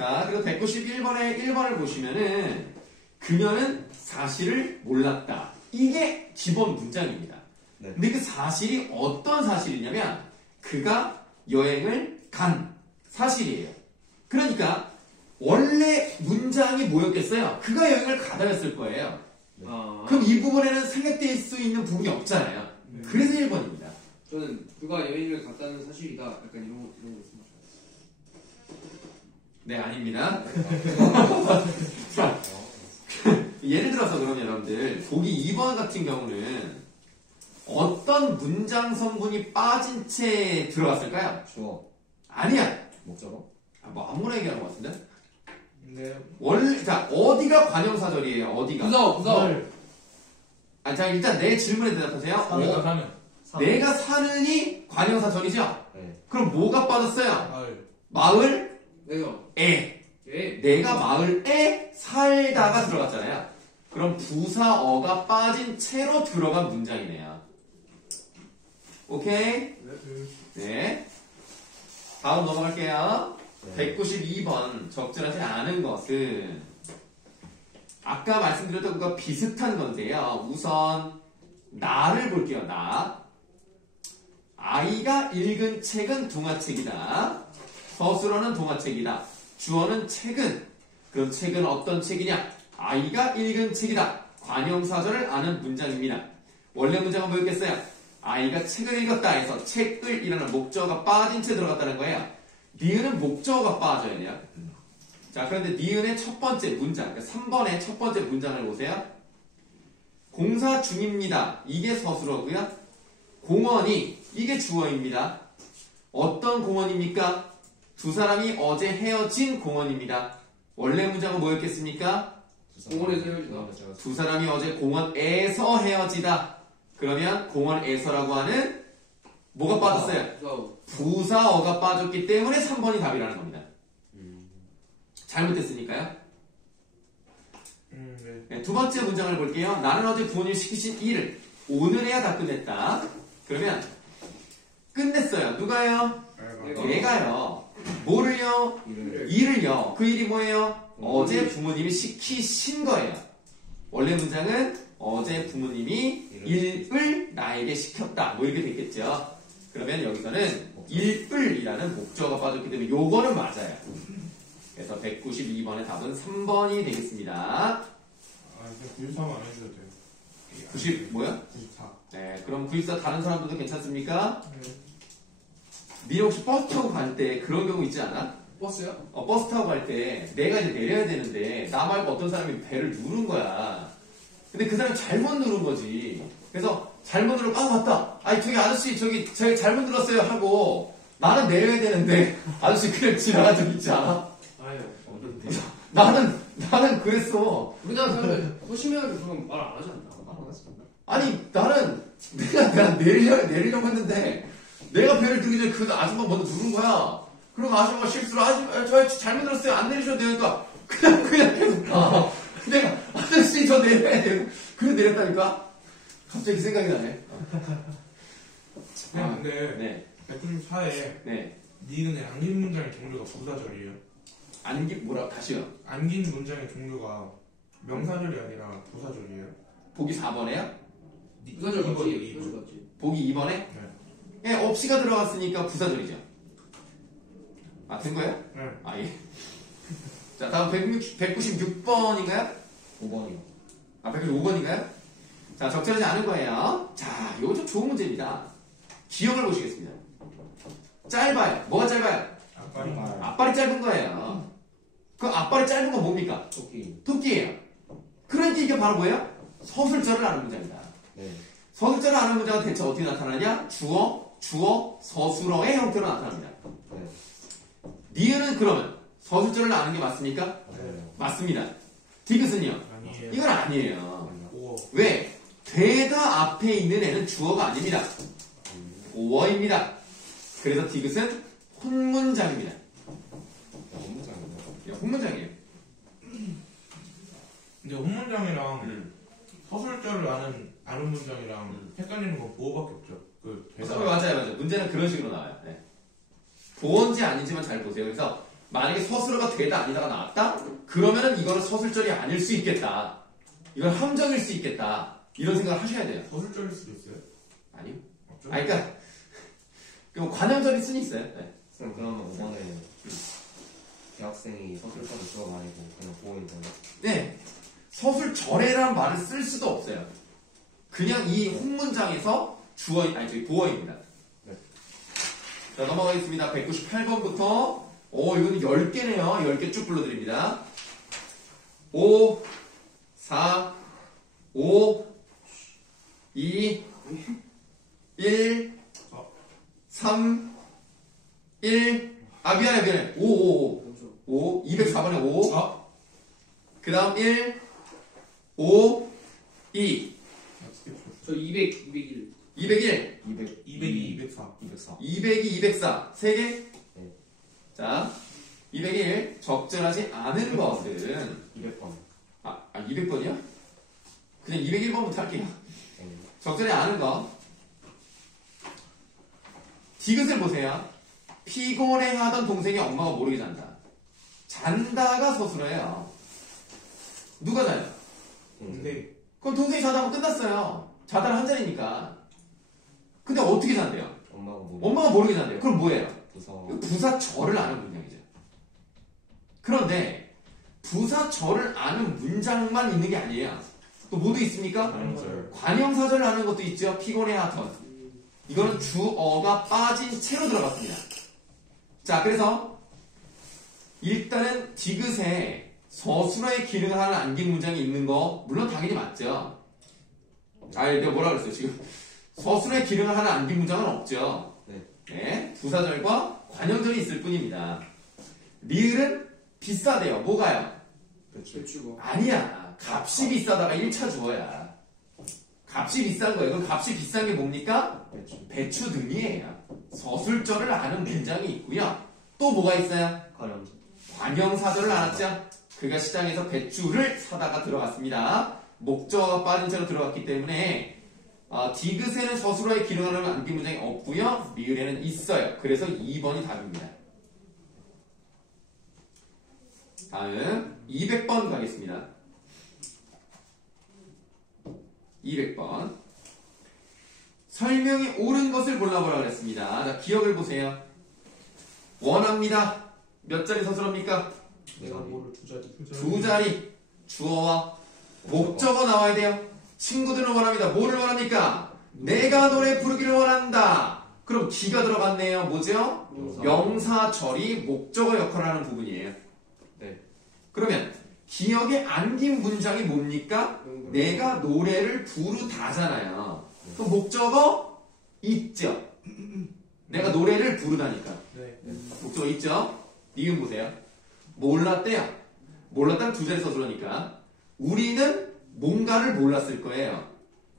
자, 그리고 191번에 1번을 보시면은 그녀는 사실을 몰랐다. 이게 기본 문장입니다. 네. 근데 그 사실이 어떤 사실이냐면 그가 여행을 간 사실이에요. 그러니까 원래 문장이 뭐였겠어요? 그가 여행을 가다였을 거예요. 네. 그럼 이 부분에는 생략될 수 있는 부분이 없잖아요. 그래서 1번입니다. 저는 그가 여행을 갔다는 사실이다. 약간 이런 거 있으면 네, 아닙니다. 자, 예를 들어서 그러면 여러분들 보기 2번 같은 경우는 어떤 문장 성분이 빠진 채 들어갔을까요? 주어. 아니야. 목적어. 뭐 아무나 얘기하는 것 같은데? 네. 원래 자 어디가 관형사절이에요? 어디가? 부서. 아, 자 일단 내 질문에 대답하세요. 사는 사는. 내가 사는이 관형사절이죠? 네. 그럼 뭐가 빠졌어요? 마을. 마을 내가 에. 예. 내가 마을에 살다가 들어갔잖아요. 그럼 부사어가 빠진 채로 들어간 문장이네요. 오케이? 네. 다음 넘어갈게요. 네. 192번 적절하지 않은 것은 아까 말씀드렸던 것과 비슷한 건데요. 우선 나를 볼게요. 나. 아이가 읽은 책은 동화책이다. 서술어는 동화책이다. 주어는 책은. 그럼 책은 어떤 책이냐? 아이가 읽은 책이다. 관형사절을 아는 문장입니다. 원래 문장은 뭐였겠어요? 아이가 책을 읽었다 해서 책을 이라는 목적어가 빠진 채 들어갔다는 거예요. 니은은 목적어가 빠져야 돼요. 자, 그런데 니은의 첫 번째 문장, 그러니까 3번의 첫 번째 문장을 보세요. 공사 중입니다. 이게 서술어고요. 공원이 이게 주어입니다. 어떤 공원입니까? 두 사람이 어제 헤어진 공원입니다. 원래 문장은 뭐였겠습니까? 공원에서 헤어지다. 두 사람이 어제 공원에서 헤어지다. 그러면 공원에서라고 하는 뭐가 빠졌어요? 부사어가 빠졌기 때문에 3번이 답이라는 겁니다. 잘못됐으니까요. 네. 네, 두 번째 문장을 볼게요. 나는 어제 부모님 시키신 일을 오늘 해야 다 끝냈다. 그러면 끝냈어요. 누가요? 얘가요. 뭐를요? 일을요. 그 일이 뭐예요? 어제 부모님이 시키신 거예요. 원래 문장은 어제 부모님이 일을 나에게 시켰다. 뭐 이렇게 됐겠죠. 그러면 여기서는 일을이라는 목적어가 빠졌기 때문에 요거는 맞아요. 그래서 192번의 답은 3번이 되겠습니다. 아, 그냥 93안 해주셔도 돼요. 90 뭐야? 94. 네, 그럼 94 다른 사람들도 괜찮습니까? 네. 미리 혹시 버스 타고 갈 때 그런 경우 있지 않아? 버스요? 버스 타고 갈 때 내가 이제 내려야 되는데 나 말고 어떤 사람이 배를 누른 거야. 근데 그 사람이 잘못 누른 거지. 그래서 잘못 누르고 맞다. 아니 저기 아저씨 저기 잘못 눌렀어요 하고 나는 내려야 되는데 아저씨 그냥 지나간 적 있지 않아? 아유, 없는데. 나는 그랬어. 우리나라 사람들 소심해가지고 그런 말 안 하지 않나? 말 안 했습니다. 아니 나는 내가 내리려고 했는데 내가 배를 들기 전에 그 아줌마 먼저 누른 거야. 그리고 아줌마가 실수로 저 잘못 들었어요. 안 내리셔도 되니까 그냥 계속 가. 내가 아저씨 저 내려야 돼. 그래 내렸다니까. 갑자기 생각이 나네. 근데 네. 194에 네. 니은의 안긴 문장의 종류가 부사절이에요. 안긴 뭐라 다시요. 안긴 문장의 종류가 명사절이 아니라 부사절이에요. 보기 4번에요? 부사절 이번 맞지? 이번. 부사절 맞지? 보기 2번에? 네. 예, 없이가 들어갔으니까 부사절이죠. 맞은 거예요? 네. 아 예. 자 다음 196번인가요? 5번이요. 아 195번인가요? 자 적절하지 않은 거예요. 자 이거 좀 좋은 문제입니다. 기억을 보시겠습니다. 짧아요. 뭐가 짧아요? 앞발이 앞발이 짧은 거예요. 그 앞발이 짧은 건 뭡니까? 토끼예요. 그러니까 이게 바로 뭐예요? 서술절을 아는 문장이다. 네. 서술절을 아는 문장은 대체 어떻게 나타나냐? 주어, 서술어의 형태로 나타납니다. 네. 니은은 그러면 서술절을 아는 게 맞습니까? 맞아요. 맞습니다. 디귿은요? 아니에요. 이건 아니에요. 오. 왜? 되다 앞에 있는 애는 주어가 아닙니다. 오어입니다. 그래서 디귿은 혼문장입니다. 문장이요. 혼문장이에요. 근데 혼문장이랑 서술절을 아는 문장이랑 헷갈리는 건 보호밖에 없죠. 그 대사. 맞아요. 문제는 그런 식으로 나와요. 네. 보어인지 아닌지만 잘 보세요. 그래서 만약에 서술어가 되다 아니다가 나왔다? 그러면은 이거는 서술절이 아닐 수 있겠다. 이건 함정일 수 있겠다. 이런 생각을 하셔야 돼요. 서술절일 수도 있어요? 아니요. 없죠? 아, 그러니까 관형절일 수는 있어요. 네. 쌤 그러면 5번에 대학생이 서술까지 주어가 아니고 그냥 보호인 거예요? 네. 서술절에라는 말을 쓸 수도 없어요. 그냥 이 홍문장에서 보어입니다. 네. 자, 넘어가겠습니다. 198번부터. 이거는 10개네요. 10개 쭉 불러드립니다. 5, 4, 5, 2, 1, 3, 1. 아, 미안해. 5. 204번에 5. 그 다음 1, 5, 2. 저 201. 201. 202, 204. 204. 202, 204. 3개? 네. 자, 201. 적절하지 않은 것은 200번. 200번이요? 그냥 201번부터 할게요. 적절히 않은 거. 디귿을 보세요. 피곤해하던 동생이 엄마가 모르게 잔다. 잔다가 서술어예요. 누가 자요? 근데 그럼 동생이 자다 하면 끝났어요. 자다는 한 자리니까. 근데 어떻게 잔대요? 엄마가 모르게 잔대요. 그럼 뭐예요? 부사절을 아는 문장이죠. 그런데 부사절을 아는 문장만 있는 게 아니에요. 또 뭐도 있습니까? 관형사절을 아는 것도 있죠. 피곤해하던. 이거는 주어가 빠진 채로 들어갔습니다. 자, 그래서 일단은 디귿에 서술어의 기능을 하는 안긴 문장이 있는 거 물론 당연히 맞죠. 내가 뭐라 그랬어요 지금. 서술어의 기능을 하는 안긴 문장은 없죠. 네, 부사절과 관형절이 있을 뿐입니다. 리을은 비싸대요. 뭐가요? 배추가. 아니야. 값이 비싸다가 1차 주어야. 값이 비싼 거예요. 그럼 값이 비싼 게 뭡니까? 배추 등이에요. 서술절을 아는 문장이 있고요. 또 뭐가 있어요? 관형사절을 알았죠? 그가 시장에서 배추를 사다가 들어갔습니다. 목적어가 빠진 채로 들어갔기 때문에 디귿에는 서술어의 기능을 하는 안긴 문장이 없고요. 리을에는 있어요. 그래서 2번이 답입니다. 다음 200번 가겠습니다. 200번. 설명이 옳은 것을 골라보라 그랬습니다. 자, 기억을 보세요. 원합니다. 몇 자리 서술어입니까? 내가 뭐를 두 자리. 두 자리. 주어와 목적어 나와야 돼요. 친구들은 원합니다. 뭐를 원합니까? 내가 노래 부르기를 원한다. 그럼 기가 들어갔네요. 뭐죠? 명사절이 목적어 역할을 하는 부분이에요. 네. 그러면 기억에 안긴 문장이 뭡니까? 내가 노래를 부르다잖아요. 그럼 목적어 있죠? 내가 노래를 부르다니까. 목적어 있죠? 니은 보세요. 몰랐대요. 몰랐다는 두 자리 서술어니까 우리는 뭔가를 몰랐을 거예요.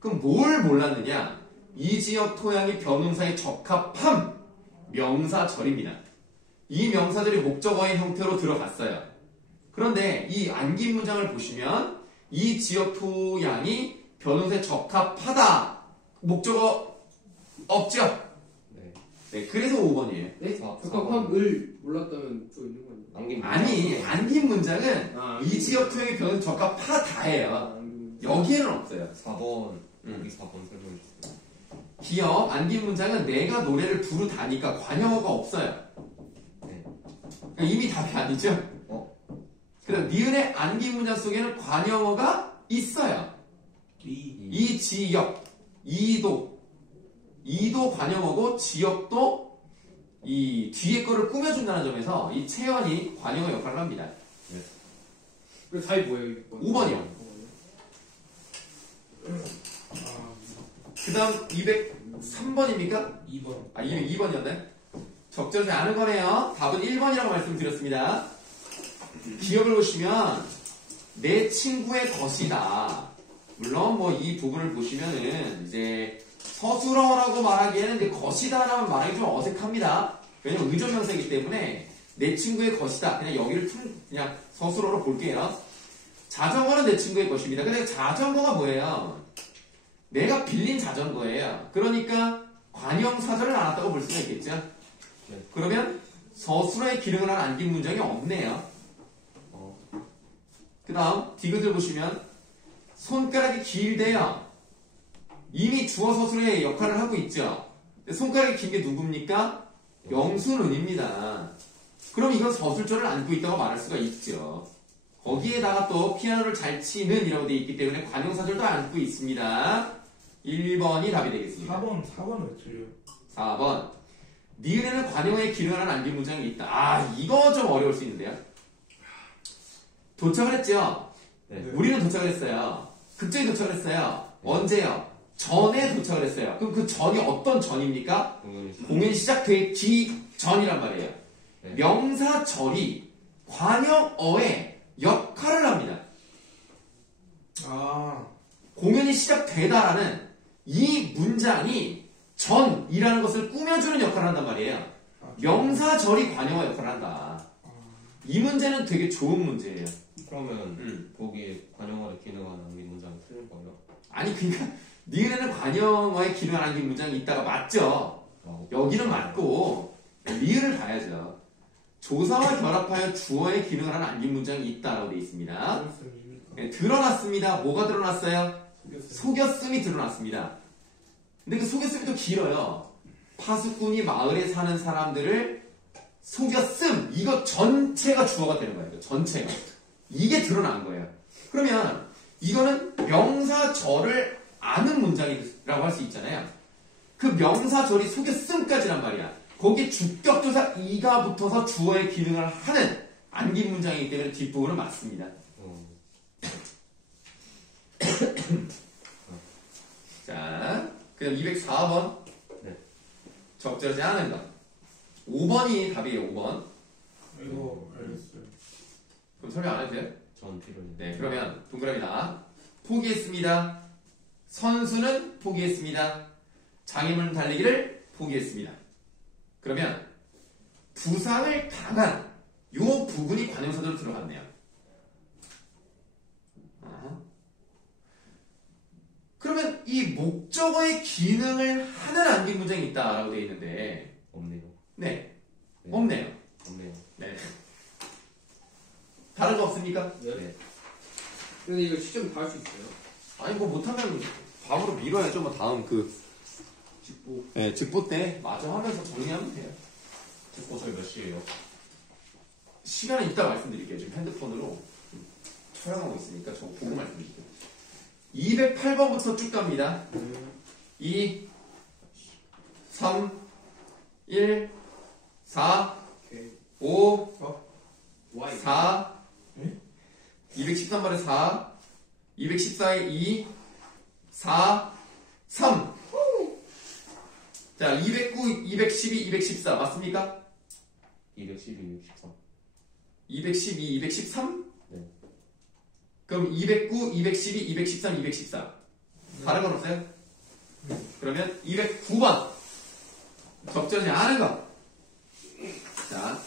그럼 뭘 몰랐느냐? 이 지역 토양이 변동사에 적합함 명사절입니다. 이 명사절이 목적어의 형태로 들어갔어요. 그런데 이 안긴 문장을 보시면 이 지역 토양이 변동사에 적합하다. 목적어 없죠? 네, 그래서 5번이에요. 네? 적합함을 몰랐다면 또 있는 거 아니에요? 아니, 안긴 문장은 이 지역 토양이 변동사에 적합하다예요. 여기에는 없어요. 4번. 여기 4번 설명해 주세요. 기억, 안긴 문장은 내가 노래를 부르다니까 관형어가 없어요. 그러니까 이미 답이 아니죠? 그다음 니은의 안긴 문장 속에는 관형어가 있어요. 이 지역, 이도 관형어고 지역도 이 뒤에 거를 꾸며준다는 점에서 이 채연이 관형어 역할을 합니다. 그래서 답이 뭐예요? 5번이요. 그 다음 203번입니까? 2번. 202번이었네. 적절하지 않은 거네요. 답은 1번이라고 말씀드렸습니다. 기억을 보시면 내 친구의 것이다. 물론 뭐 이 부분을 보시면은 이제 서술어라고 말하기에는 이제 것이다라는 말이 좀 어색합니다. 왜냐면 의존명사이기 때문에 내 친구의 것이다. 그냥 여기를 그냥 서술어로 볼게요. 자전거는 내 친구의 것입니다. 근데 자전거가 뭐예요? 내가 빌린 자전거예요. 그러니까 관형사절을 안 왔다고 볼 수가 있겠죠. 그러면 서술어의 기능을 한 안긴 문장이 없네요. 그 다음 디귿을 보시면 손가락이 길대요. 이미 주어 서술어의 역할을 하고 있죠. 손가락이 긴 게 누굽니까? 영순은입니다. 그럼 이건 서술조를 안고 있다고 말할 수가 있죠. 거기에다가 또 피아노를 잘 치는 이라고 되어 있기 때문에 관용사절도 안고 있습니다. 1번이 답이 되겠습니다. 4번은 왜 틀려요? 4번. 니은에는 관용어의 기능을 한 안긴 문장이 있다. 아, 이거 좀 어려울 수 있는데요. 도착을 했죠? 네. 우리는 도착을 했어요. 극장에 도착을 했어요. 언제요? 전에 도착을 했어요. 그럼 그 전이 어떤 전입니까? 공연이 시작되기 전이란 말이에요. 네. 명사절이 관용어의 역할을 합니다. 아, 공연이 시작되다라는 이 문장이 전이라는 것을 꾸며주는 역할을 한단 말이에요. 명사절이 관용어 역할을 한다. 이 문제는 되게 좋은 문제예요. 그러면 거기에 관용어를 기능하는 안긴 문장이 틀린 거예요? 아니 그러니까 니은에는 관용어의 기능을 안긴 문장이 있다가 맞죠. 여기는 맞고 리을을 봐야죠. 조사와 결합하여 주어의 기능을 하는 안긴 문장이 있다라고 되어 있습니다. 네, 드러났습니다. 뭐가 드러났어요? 속였음이 드러났습니다. 근데 그 속였음이 또 길어요. 파수꾼이 마을에 사는 사람들을 속였음. 이거 전체가 주어가 되는 거예요. 전체가. 이게 드러난 거예요. 그러면 이거는 명사절을 아는 문장이라고 할 수 있잖아요. 그 명사절이 속였음까지란 말이야. 거기에 주격조사 이가 붙어서 주어의 기능을 하는 안긴 문장이기 때문에 뒷부분은 맞습니다. 자, 그럼 204번. 네. 적절하지 않은 것. 5번이 답이에요. 5번. 이거 알겠어요. 그럼 설명 안 해도 돼요? 전 필요해요. 네, 그러면 동그라미다. 포기했습니다. 선수는 포기했습니다. 장애물 달리기를 포기했습니다. 그러면 부상을 당한 요 부분이 관용사절로 들어갔네요. 그러면 이 목적어의 기능을 하는 안긴 문장이 있다라고 되어 있는데 없네요. 네, 네. 없네요. 없네요. 네. 다른 거 없습니까? 네. 근데 이거 시점 다 할 수 있어요? 아니 뭐 못하면 다음으로 미뤄야죠. 뭐 다음 그 직보. 네, 직보 때 마저 하면서 정리하면 돼요. 듣고 저희 몇 시에요? 시간은 이따 말씀드릴게요. 지금 핸드폰으로 촬영하고 있으니까 저거 보고 말씀드릴게요. 208번부터 쭉 갑니다. 2, 3, 1, 4, 오케이. 5, Y. 4, 네? 213번에 4, 214에 2, 4, 3. 자, 209, 212, 214 맞습니까? 212, 63. 212, 213? 네. 그럼 209, 212, 213, 214. 다른 건 없어요? 그러면 209번. 적절하지 않은 거. 자,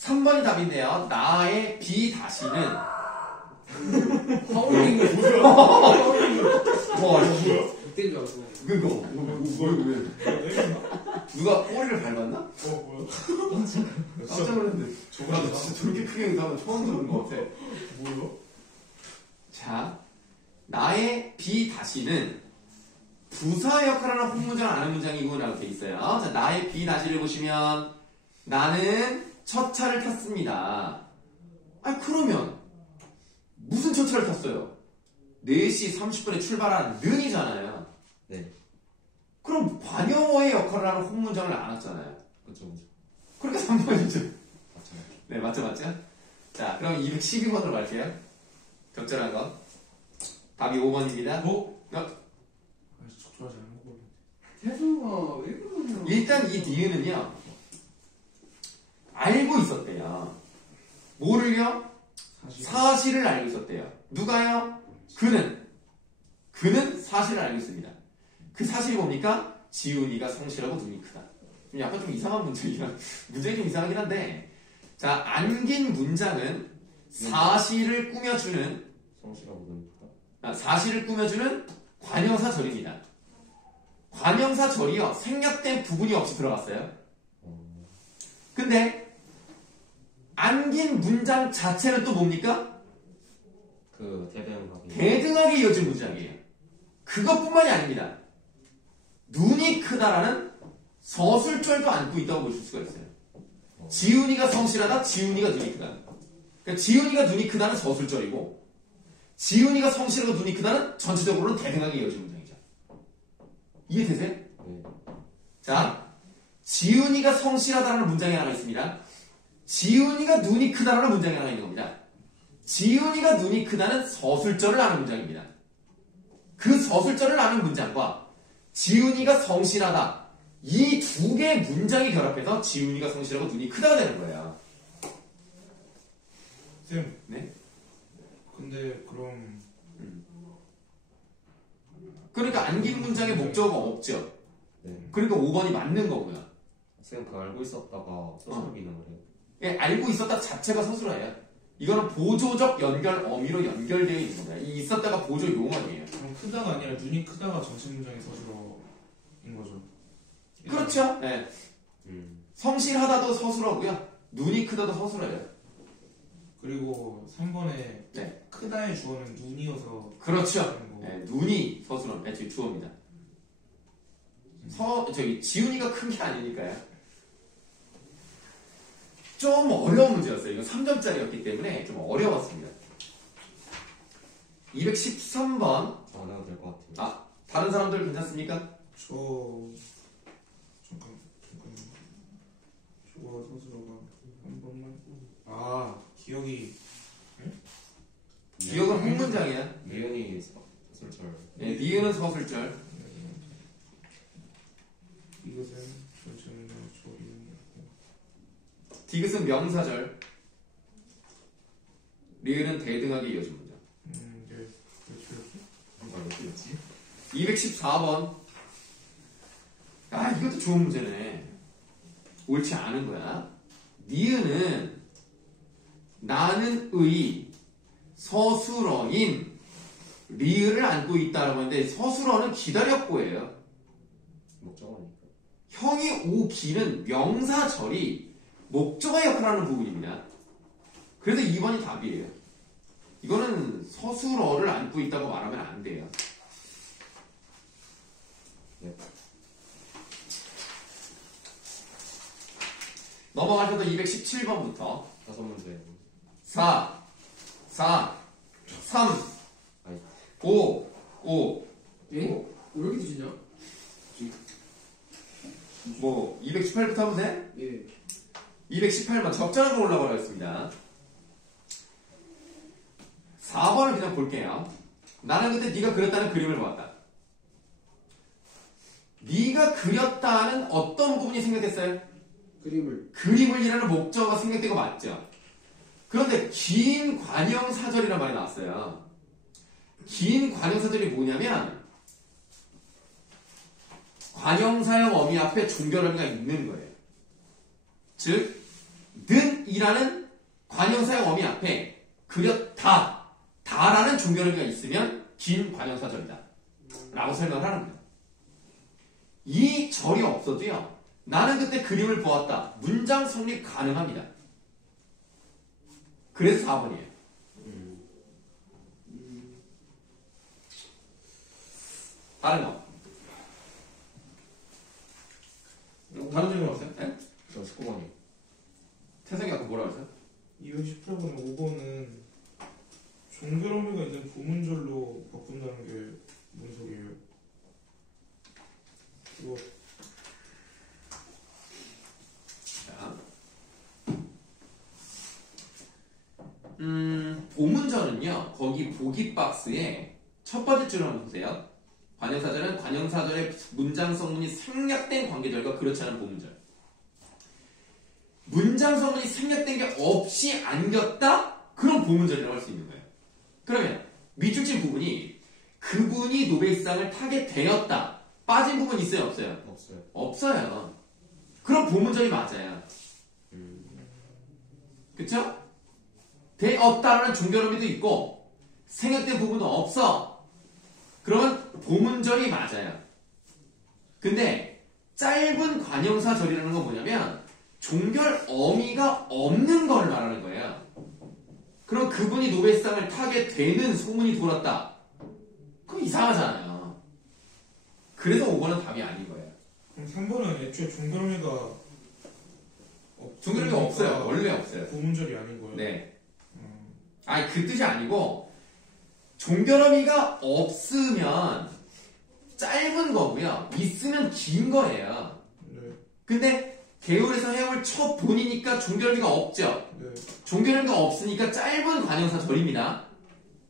3번이 답인데요. 나의 B 다시는 파울링. 뭐 그때인 줄 알았어. 그거 누가 꼬리를 밟았나? 뭐야? 깜짝 놀랐는데 나도 진짜 저렇게 크게 응답은 처음 들은 것 같아. 뭐야? 자, 나의 B 다시는 부사 역할을 하는 혼문장을 아는 문장이구나라고 돼 있어요. 자, 나의 B 다시를 보시면 나는 첫 차를 탔습니다. 아니 그러면 무슨 첫 차를 탔어요? 4시 30분에 출발한 는이잖아요. 네. 그럼 관용어의 역할을 하는 혼문장을 안 왔잖아요. 그쵸, 그쵸. 그러니까 3번이죠. 맞죠. 네, 맞죠? 자, 그럼 212번으로 갈게요. 적절한 거. 답이 5번입니다. 아직 적절하지 않은 거 같은데. 태수가 왜 그러냐. 일단 이 니은은요, 알고 있었대요. 뭐를요? 사실을 알고 있었대요. 누가요? 그는 사실을 알고 있습니다. 그 사실이 뭡니까? 지훈이가 성실하고 눈이 크다. 좀 약간 좀 이상한 문장이긴 문장이 좀 이상하긴 한데, 자, 안긴 문장은 사실을 꾸며주는, 성실하고 눈이 크다. 사실을 꾸며주는 관형사절입니다. 관형사절이요, 생략된 부분이 없이 들어갔어요. 근데 안긴 문장 자체는 또 뭡니까? 그 대대응답이. 대등하게 이어진 문장이에요. 그것뿐만이 아닙니다. 눈이 크다라는 서술절도 안고 있다고 보실 수가 있어요. 지훈이가 성실하다, 지훈이가 눈이 크다. 그러니까 지훈이가 눈이 크다는 서술절이고 지훈이가 성실하고 눈이 크다는 전체적으로는 대등하게 이어진 문장이죠. 이해되세요? 네. 자, 지훈이가 성실하다는 문장이 하나 있습니다. 지훈이가 눈이 크다라는 문장이 하나 있는 겁니다. 지훈이가 눈이 크다는 서술절을 아는 문장입니다. 그 서술절을 아는 문장과 지훈이가 성실하다 이 두 개의 문장이 결합해서 지훈이가 성실하고 눈이 크다가 되는 거예요. 쌤. 네? 근데 그럼 그러니까 안긴 문장에 목적어가 없죠. 네. 그러니까 5번이 맞는 거고요. 쌤 그거 알고 있었다가 서술 기능을 해요. 예, 알고 있었다 자체가 서술어예요. 이거는 보조적 연결 어미로 연결되어 있는 겁니다. 이 있었다가 보조 용어예요. 그럼 크다가 아니라 눈이 크다가 전체 문장의 서술어인 거죠. 그렇죠? 네. 성실하다도 서술어고요. 눈이 크다도 서술어예요. 그리고 3번에 네. 크다의 주어는 눈이어서 그렇죠. 하는 거고. 네, 눈이 서술어, 저기 주어입니다. 저기 지훈이가 큰 게 아니니까요. 좀 어려운 문제였어요. 이거 3점짜리였기 때문에 좀 어려웠습니다. 213번. 안 해도 될 것 같아요. 아, 다른 사람들 괜찮습니까? 잠깐만요. 주어 서술어가 한 번만. 아, 기억이. 기억은 홍문장이야. 미연이 서술절. 네, 니은은 서술절. 이것은 전체 문장의 주어인. 디귿은 명사절. 리을은 대등하게 이어진 문장. 네. 몇 개였지? 214번. 아, 이것도 좋은 문제네. 옳지 않은 거야. 니은은 나는 의 서술어인 리을을 안고 있다라고 하는데 서술어는 기다렸고예요. 목적어니까. 형이 오기는 명사절이 목적어 역할을 하는 부분입니다. 그래서 2번이 답이에요. 이거는 서술어를 안고 있다고 말하면 안 돼요. 네. 넘어가셔서 217번부터 5문제. 4, 4, 3, 아이. 5, 5, 예? 왜 이렇게 드시냐? 뭐 218부터 하면 돼? 예. 218번 적절한 거 올라가라 했습니다. 4번을 그냥 볼게요. 나는 그때 네가 그렸다는 그림을 보았다. 네가 그렸다는 어떤 부분이 생각됐어요? 그림을이라는 목적어가 생각된 거 맞죠? 그런데 긴 관형사절이란 말이 나왔어요. 긴 관형사절이 뭐냐면 관형사형 어미 앞에 종결어미가 있는 거예요. 즉, 는이라는 관형사형 어미 앞에 그렸다, 다라는 종결어미가 있으면 긴 관형사절이다 라고 설명을 하는 거예요. 이 절이 없어도요, 나는 그때 그림을 보았다. 문장 성립 가능합니다. 그래서 4번이에요. 다른 거. 다른 질문 없어요? 네? 저 19번이. 태성이 아까 뭐라고 했어요? 218번에 5번은 종결어미가 있는 부문절로 바꾼다는 게 뭔 소리예요? 이거 자. 보문절은요, 거기 보기 박스에 첫 번째 줄을 한번 보세요. 관형사절은 관형사절의 문장 성분이 생략된 관계절과 그렇지 않은 보문절. 문장 성분이 생략된 게 없이 안겼다? 그럼 보문절이라고 할 수 있는 거예요. 그러면 밑줄진 부분이 그분이 노벨상을 타게 되었다. 빠진 부분 있어요? 없어요? 없어요. 없어요. 그럼 보문절이 맞아요. 그쵸? 되었다라는 종결어미도 있고 생략된 부분도 없어. 그러면 보문절이 맞아요. 근데 짧은 관형사절이라는 건 뭐냐면 종결 어미가 없는 걸 말하는 거예요. 그럼 그분이 노벨상을 타게 되는 소문이 돌았다. 그럼 이상하잖아요. 그래서 5번은 답이 아닌 거예요. 그럼 3번은 애초에 종결의미가 종결의미가 없어요. 원래 없어요. 구문절이 아닌 거예요. 네. 아니 그 뜻이 아니고 종결의미가 없으면 짧은 거고요. 있으면 긴 거예요. 네. 근데 개울에서 헤엄을 쳐 보니까 종결의미가 없죠. 네. 종결의미가 없으니까 짧은 관형사절입니다.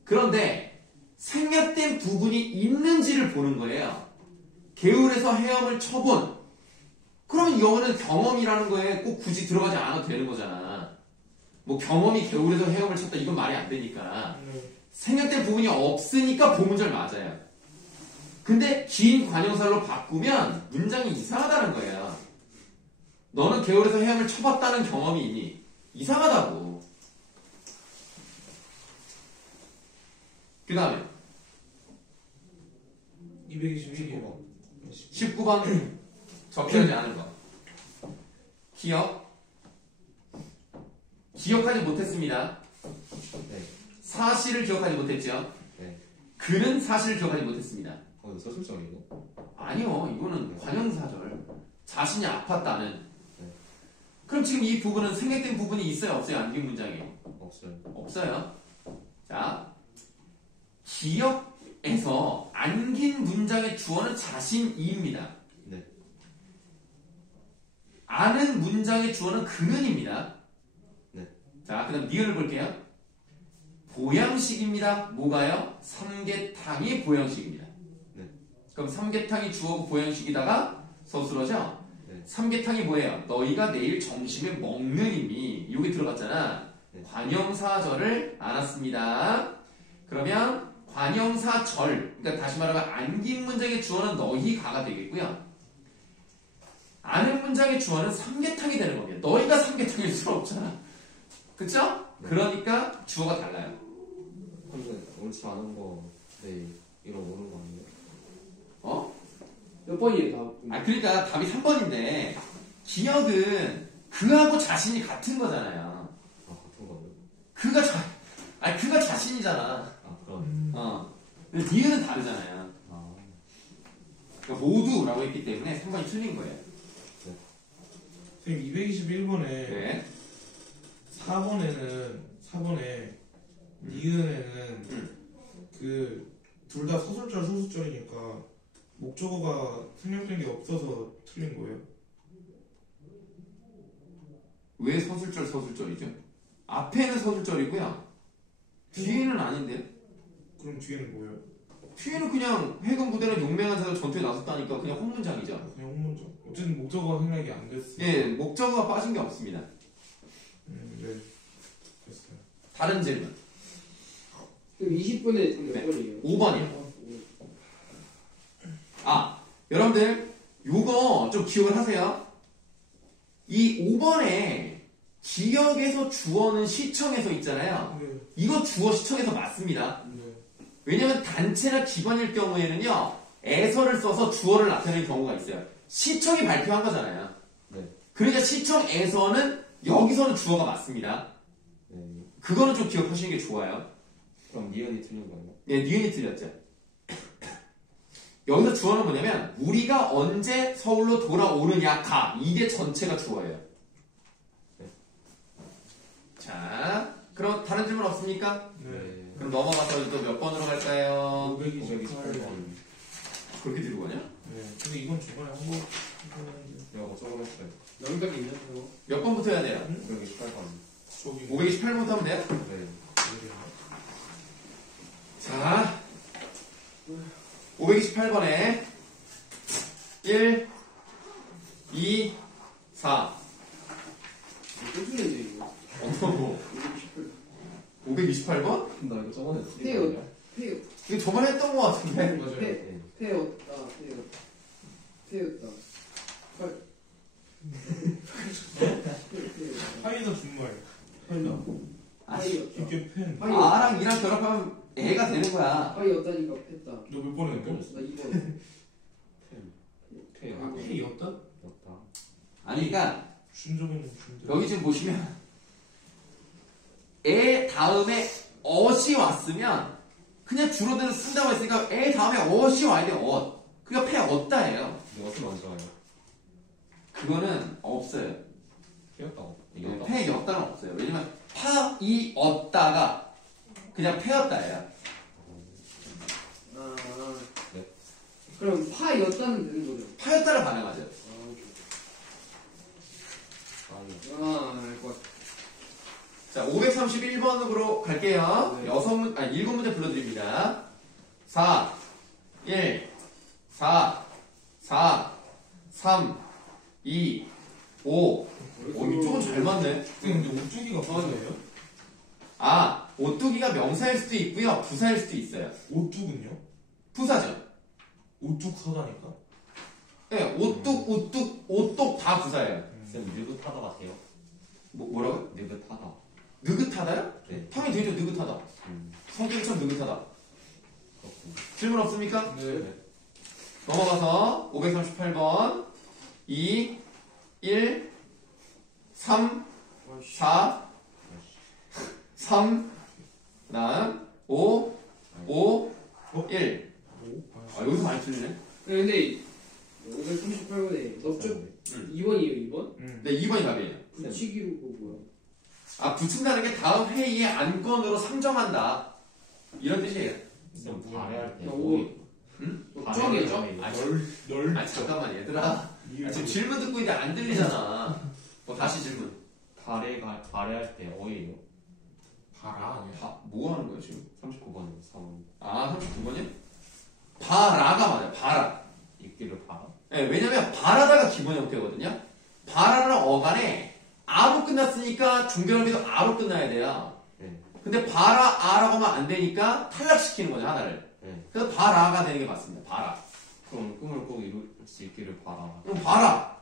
그런데 생략된 부분이 있는지를 보는 거예요. 개울에서 헤엄을 쳐본. 그러면 이거는 경험이라는 거에 꼭 굳이 들어가지 않아도 되는 거잖아. 뭐 경험이 개울에서 헤엄을 쳤다 이건 말이 안 되니까. 네. 생략된 부분이 없으니까 보문절 맞아요. 근데 긴 관형사로 바꾸면 문장이 이상하다는 거예요. 너는 개울에서 헤엄을 쳐봤다는 경험이 있니? 이상하다고. 그 다음에 221이요. 19번 적혀지지 않은 거. 기억하지 못했습니다. 네. 사실을 기억하지 못했죠. 네. 그는 사실을 기억하지 못했습니다. 이거 서술적이고. 아니요, 이거는 관형사절. 자신이 아팠다는. 네. 그럼 지금 이 부분은 생략된 부분이 있어요, 없어요? 안긴 문장에? 없어요. 없어요. 자, 기억에서 안긴 문장의 주어는 자신이입니다. 네. 아는 문장의 주어는 그는입니다. 네. 자, 그 다음 니은을 볼게요. 보양식입니다. 뭐가요? 삼계탕이 보양식입니다. 네. 그럼 삼계탕이 주어고 보양식이다가 서술어죠? 네. 삼계탕이 뭐예요? 너희가 내일 점심에 먹는 이미 여기 들어갔잖아. 네. 관형사절을 알았습니다. 그러면 관형사절, 그러니까 다시 말하면 안긴 문장의 주어는 너희가가 되겠고요. 아는 문장의 주어는 삼계탕이 되는 겁니다. 너희가 삼계탕일 수는 없잖아. 그쵸? 네. 그러니까 주어가 달라요. 근데 옳지 않은 거, 네, 이런 오는 거 아니에요? 어? 몇 번이에요, 다? 아, 그러니까 답이 3번인데, 기억은 그하고 자신이 같은 거잖아요. 아, 같은 거요? 그가 자신이잖아. 아, 그럼. 근데 니은은 다르잖아요. 아, 그러니까 모두라고 했기 때문에 3번이 틀린 거예요. 선생님 221번에 네. 4번에 니은에는 그 둘 다 서술절 소수절이니까 목적어가 생략된 게 없어서 틀린 거예요. 왜 서술절이죠? 앞에는 서술절이고요. 뒤에는 아닌데. 그럼 뒤에는 뭐예요? 뒤에는 그냥 해금 부대는 용맹한 자들 전투에 나섰다니까 그냥 헛문장이죠. 그냥 홍문장. 어쨌든 목적어가 생략이 안 됐어요. 예, 목적어가 빠진 게 없습니다. 네. 됐어요. 다른 질문. 그럼 20분에 몇 네. 번이에요? 5번이요. 아, 여러분들 요거 좀 기억을 하세요. 이 5번에 기억에서 주어는 시청에서 있잖아요. 네. 이거 주어 시청에서 맞습니다. 네. 왜냐면 단체나 기관일 경우에는요, 에서를 써서 주어를 나타내는 경우가 있어요. 시청이 발표한 거잖아요. 네. 그러니까 시청에서는 여기서는 주어가 맞습니다. 네. 그거는 좀 기억하시는 게 좋아요. 그럼 니은이 틀린 거예요? 네, 니은이 틀렸죠. 여기서 주어는 뭐냐면 우리가 언제 서울로 돌아오느냐가 이게 전체가 주어예요. 네. 자, 그럼 다른 질문 없습니까? 네. 그럼 넘어가서 또 몇 번으로 갈까요? 528번. 그렇게 뒤로 가냐? 네. 근데 이건 중간에 한 번. 내가 뭐 조금 했어요. 여기까지 있나? 그거? 몇 번부터 해야 돼요? 528번. 저기 528번부터 하면 돼요? 네. 자, 528번에 1, 2, 4. 또 틀렸네, 이거. 어머, 528번? 나 이거 저번에 틀린 해요. 거예요? 태요, 이거 저번에 했던 것 같은데? 맞아요. 네. 태였다, 태였다. 파이너 준말. 파이너. 파이였다. 이게 펜. R랑 E랑 결합하면 A가 되는 거야. 파이였다니까 팼다. 너 몇 번 했는데? 나 2번. 페. 아, 페이였다? 였다. 아니, 그러니까 준적이는 준적. 여기 지금 보시면 에 다음에 어시 왔으면 그냥 주로대로 쓴다고 했으니까 에 다음에 어시 와야 돼요. 그러니까 패 얻다예요. 이것을 먼저 와요. 그거는 없어요. 피었다고. 패 였다는 없어요. 왜냐면 파 이 얻다가 그냥 패였다예요. 아, 네. 그럼 파였다는 되는 거죠? 파였다를 반응하죠. 알 것 같아. 자, 531번으로 갈게요. 네. 7문제 불러드립니다. 4, 1, 4, 4, 3, 2, 5. 이쪽은 잘 맞네. 근데 오뚜기가 부사예요? 아, 오뚜기가 명사일 수도 있고요. 부사일 수도 있어요. 오뚜군요? 부사죠. 오뚝하다니까? 네, 오뚝, 우뚝, 오똑 다 부사예요. 쌤 느긋하다 같아요. 뭐라고? 느긋하다. 느긋하다요? 네. 당연히 되죠, 느긋하다. 성격이 참 느긋하다. 그렇군요. 질문 없습니까? 네. 넘어가서 538번 2, 1, 3, 4, 3, 그 다음 5, 5, 1. 아, 여기서 많이 틀리네. 네, 근데 538번에 넙죽 2번이에요, 2번? 네, 2번이 답이에요. 붙이기로 그거 뭐야? 아, 붙인다는 게 다음 회의의 안건으로 상정한다. 이런 뜻이에요. 쌤 발해할 때. 나 5번. 응? 쩝이죠? 아, 널 아, 잠깐만, 얘들아. 아, 지금 질문 듣고 있는데 안 들리잖아. 다시 질문. 발해할 때 어예요. 봐라 아니야? 뭐 하는 거야, 지금? 39번이요. 3번. 아, 39번이요? 바라가 맞아요, 바라. 읽기를 봐라. 네, 왜냐면 바라다가 기본 형태거든요. 바라는 어간에 아로 끝났으니까 중견어비도 아로 끝나야 돼요. 네. 근데 바라 아라고 하면 안 되니까 탈락시키는 거죠, 하나를. 네. 그래서 바라가 되는 게 맞습니다. 바라. 그럼 꿈을 꼭 이룰 수 있기를 봐라. 그럼 바라.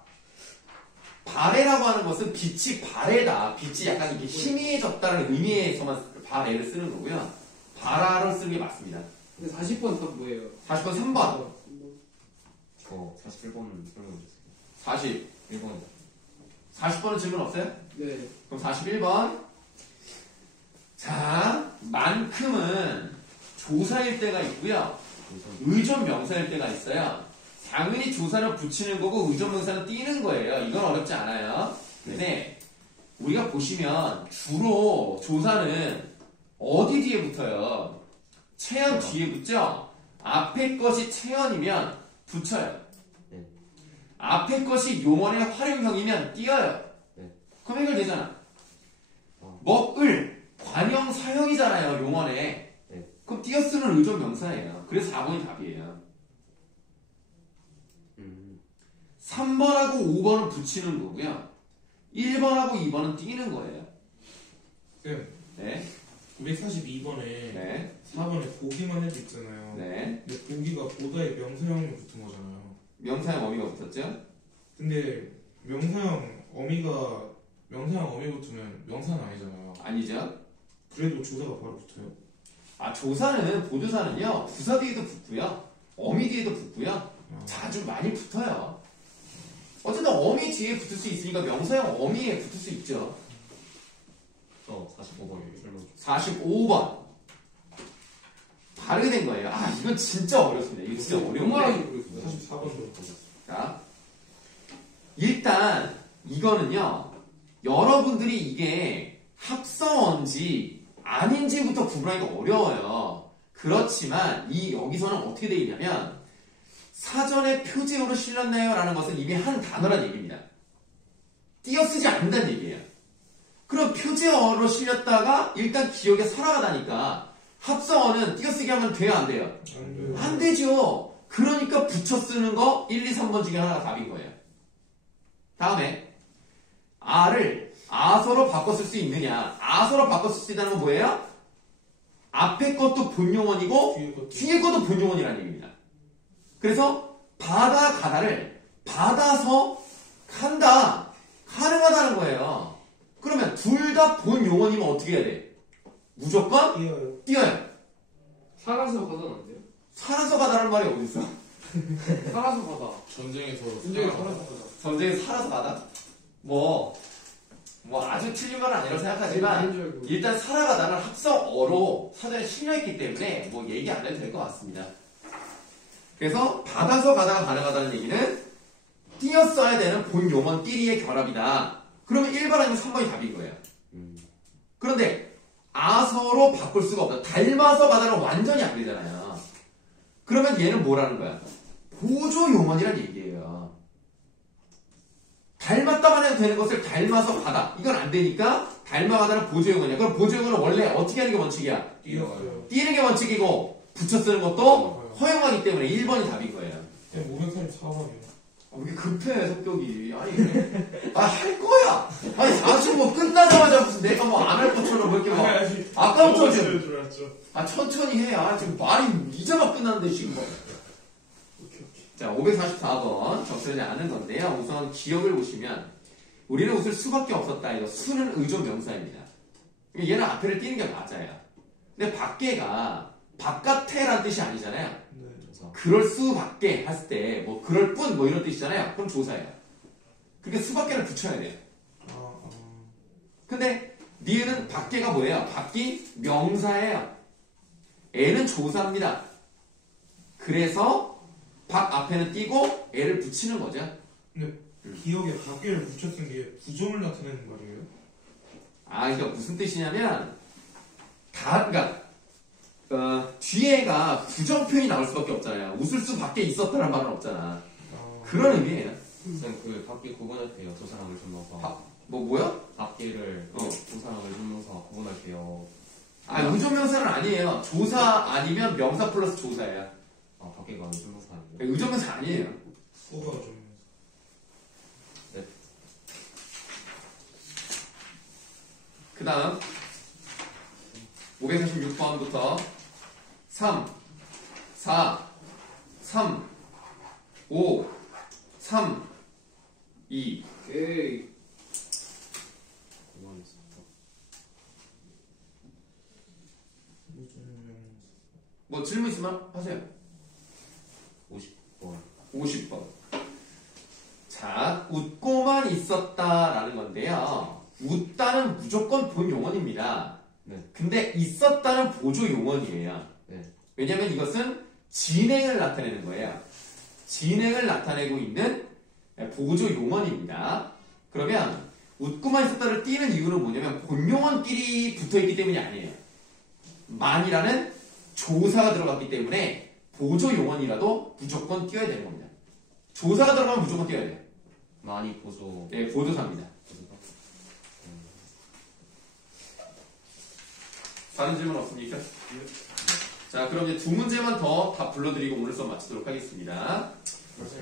바래라고 하는 것은 빛이 바래다. 빛이 약간 이렇게 희미해졌다는 의미에서만 바래를 쓰는 거고요. 바라를 쓰는 게 맞습니다. 근데 40번 답 뭐예요? 40번 3번. 저 41번 설명해주세요. 40. 1번. 40번은 질문 없어요? 네. 그럼 41번. 자, 만큼은 조사일 때가 있고요. 의존 명사일 때가 있어요. 당연히 조사는 붙이는 거고 의존 명사는 띄는 거예요. 이건 어렵지 않아요. 근데 우리가 보시면 주로 조사는 어디 뒤에 붙어요? 체연 뒤에 붙죠? 앞에 것이 체연이면 붙여요. 네. 앞에 것이 용언의 활용형이면 띄어요. 네. 그럼 해결되잖아. 먹을 관형 사형이잖아요. 용언에. 네. 그럼 띄어쓰는 의존 명사예요. 그래서 4번이 답이에요. 3번하고 5번은 붙이는 거고요. 1번하고 2번은 띄는 거예요. 쌤 네. 942번에 네. 4번에 보기만 해도 있잖아요. 네. 근데 보기가 보다의 명사형이 붙은 거잖아요. 명사형 어미가 붙었죠? 근데 명사형 어미 붙으면 명사는 아니잖아요. 아니죠? 그래도 조사가 바로 붙어요. 아, 조사는, 보조사는요, 부사 뒤에도 붙고요. 어미 뒤에도 붙고요. 자주 많이 붙어요. 어쨌든 어미 뒤에 붙을 수 있으니까 명사형 어미에 붙을 수 있죠. 저 45번 설명. 45번. 다르게 된 거예요. 아, 이건 진짜 어렵습니다. 이거 진짜 어려운데. 말하지 모르겠어요. 44번도 자, 일단 이거는요. 여러분들이 이게 합성어인지 아닌지부터 구분하기가 어려워요. 그렇지만 여기서는 어떻게 되어 있냐면 사전에 표제어로 실렸나요? 라는 것은 이미 한 단어란 얘기입니다. 띄어쓰지 않는다는 얘기예요. 그럼 표제어로 실렸다가 일단 기억에 살아가다니까 합성어는 띄어쓰기 하면 돼요? 안 돼요? 안 되죠. 그러니까 붙여 쓰는 거 1, 2, 3번 중에 하나가 답인 거예요. 다음에 아를 아서로 바꿔 쓸 수 있느냐. 아서로 바꿔 쓸 수 있다는 건 뭐예요? 앞에 것도 본용어이고 뒤에 것도 본용어이라는 얘기입니다. 그래서 바다 가다를 받아서 간다. 가능하다는 거예요. 그러면 둘 다 본용어이면 어떻게 해야 돼? 무조건 띄어요. 살아서 가다는 안 돼요? 살아서 가다라는 말이 어디 있어? 살아서 가다. 전쟁에서 문제가 살아서 가다. 전쟁에 살아서 가다? 뭐 아주 틀린 건 아니라고 생각하지만 아닌 줄 알고. 일단 살아가다는 합성어로 사전에 실려있기 때문에 뭐 얘기 안 해도 될 것 같습니다. 그래서 받아서 가다가 가능하다는 얘기는 띄었어야 되는 본 용언끼리의 결합이다. 그러면 1번 아니면 3번이 답인 거예요. 그런데 아서로 바꿀 수가 없다. 닮아서 가다는 완전히 안 되잖아요. 그러면 얘는 뭐라는 거야? 보조 용언이란 얘기예요. 닮았다만 해도 되는 것을 닮아서 가다. 이건 안 되니까 닮아가다는 보조 용언이야. 그럼 보조 용언은 원래 어떻게 하는 게 원칙이야? 띄었어요. 띄는 게 원칙이고 붙여 쓰는 것도 허용하기 때문에 1번이 답인 거예요. 534번이요. 왜 이렇게 급해 성격이. 아니 할 거야. 아니 아직 뭐 끝나자마자 무슨 내가 뭐 안 할 것처럼 뭐 이렇게 막 아까부터 지금 줄 알았죠. 천천히 해. 지금 말이 이제 막 끝났는데 지금 뭐. 자, 544번 적절하지 않은 건데요. 우선 기억을 보시면 우리는 웃을 수밖에 없었다. 이거 수는 의존 명사입니다. 얘는 앞에를 띄는 게 맞아요. 근데 밖에가 바깥에란 뜻이 아니잖아요. 네. 그럴 수밖에 했을 때 뭐 그럴 뿐 뭐 이런 뜻이잖아요. 그럼 조사예요. 그러니까 수밖에를 붙여야 돼요. 근데 니은 밖에가 뭐예요? 밖이 명사예요. 애는 조사입니다. 그래서 밖 앞에는 띄고 애를 붙이는 거죠. 기억에 밖에를 붙여 쓴 게 부정을 나타내는 말이에요? 그러니까 무슨 뜻이냐면 그러니까 뒤에가 부정 표현이 나올 수밖에 없잖아요. 웃을 수밖에 있었다는 말은 없잖아. 그런 의미예요. 쌤, 그 밖에 구분할게요. 두 사람을 불러서. 뭐야? 밖에를 두 사람을 불러서 구분할게요. 의존명사는 아니에요. 조사 아니면 명사 플러스 조사예요. 밖에가 의존명사 아니에요? 의존명사 아니에요. 수가 좀. 그 다음 546번부터 3, 4, 3, 5, 3, 2 오케이. 뭐 질문 있으면 하세요. 50번. 50번. 자, 웃고만 있었다라는 건데요. 웃다는 무조건 본 용언입니다. 네. 근데 있었다는 보조 용언이에요. 네. 왜냐하면 이것은 진행을 나타내는 거예요. 진행을 나타내고 있는 보조 용언입니다. 그러면 웃고만 있었다를 띄는 이유는 뭐냐면 본 용언끼리 붙어있기 때문이 아니에요. 만이라는 조사가 들어갔기 때문에 보조 용언이라도 무조건 띄어야 되는 겁니다. 조사가 들어가면 무조건 띄어야 돼요. 많이 보조. 네, 보조사입니다. 다른 질문 없습니까? 자, 그럼 이제 두 문제만 더 다 불러드리고 오늘 수업 마치도록 하겠습니다.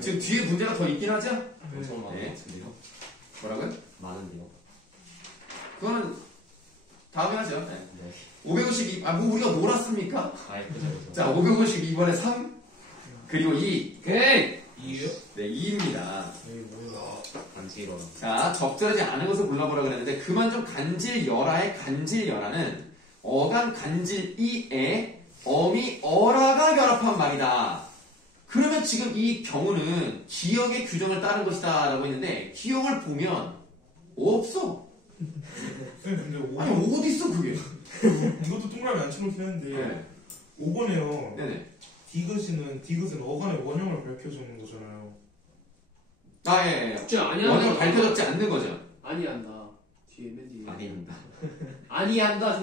지금 뒤에 문제가 더 있긴 하죠? 엄청 많은 네. 것 같은데요? 뭐라고요? 많은데요? 그거는 다음에 하죠. 네. 네. 552, 뭐 우리가 놀았습니까? 그죠. 자, 552번에 3, 그리고 2. 오케이. 이에요? 네, 2입니다. 뭐야? 간지러워. 자, 적절하지 않은 것을 골라보라 그랬는데, 그만 좀 간질여라의 간질여라는 어간 간질이에 어미 어라가 결합한 말이다. 그러면 지금 이 경우는 기억의 규정을 따른 것이다 라고 했는데, 기억을 보면 없어. 근데 아니, 어디 있어, 그게? 이것도 동그라미 안 쳐놓긴 했는데 네. 5번에요. 네네. 디귿은 어간의 원형을 밝혀주는 거잖아요. 예. 진짜 아니야. 원형을 밝혀졌지 않는 거죠. 아니 한다. 뒤에 맨 뒤에. 아닙니다. 아니 한다.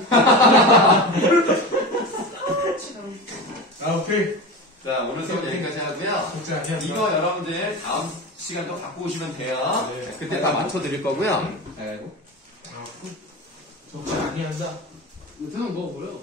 오케이. 자, 오늘 수업 여기까지 하고요. 적지 아니야. 이거 여러분들 다음 시간도 갖고 오시면 돼요. 네. 그때 다 맞춰드릴 거고요. 네. 적지 아니한다. 이거 먹어버려.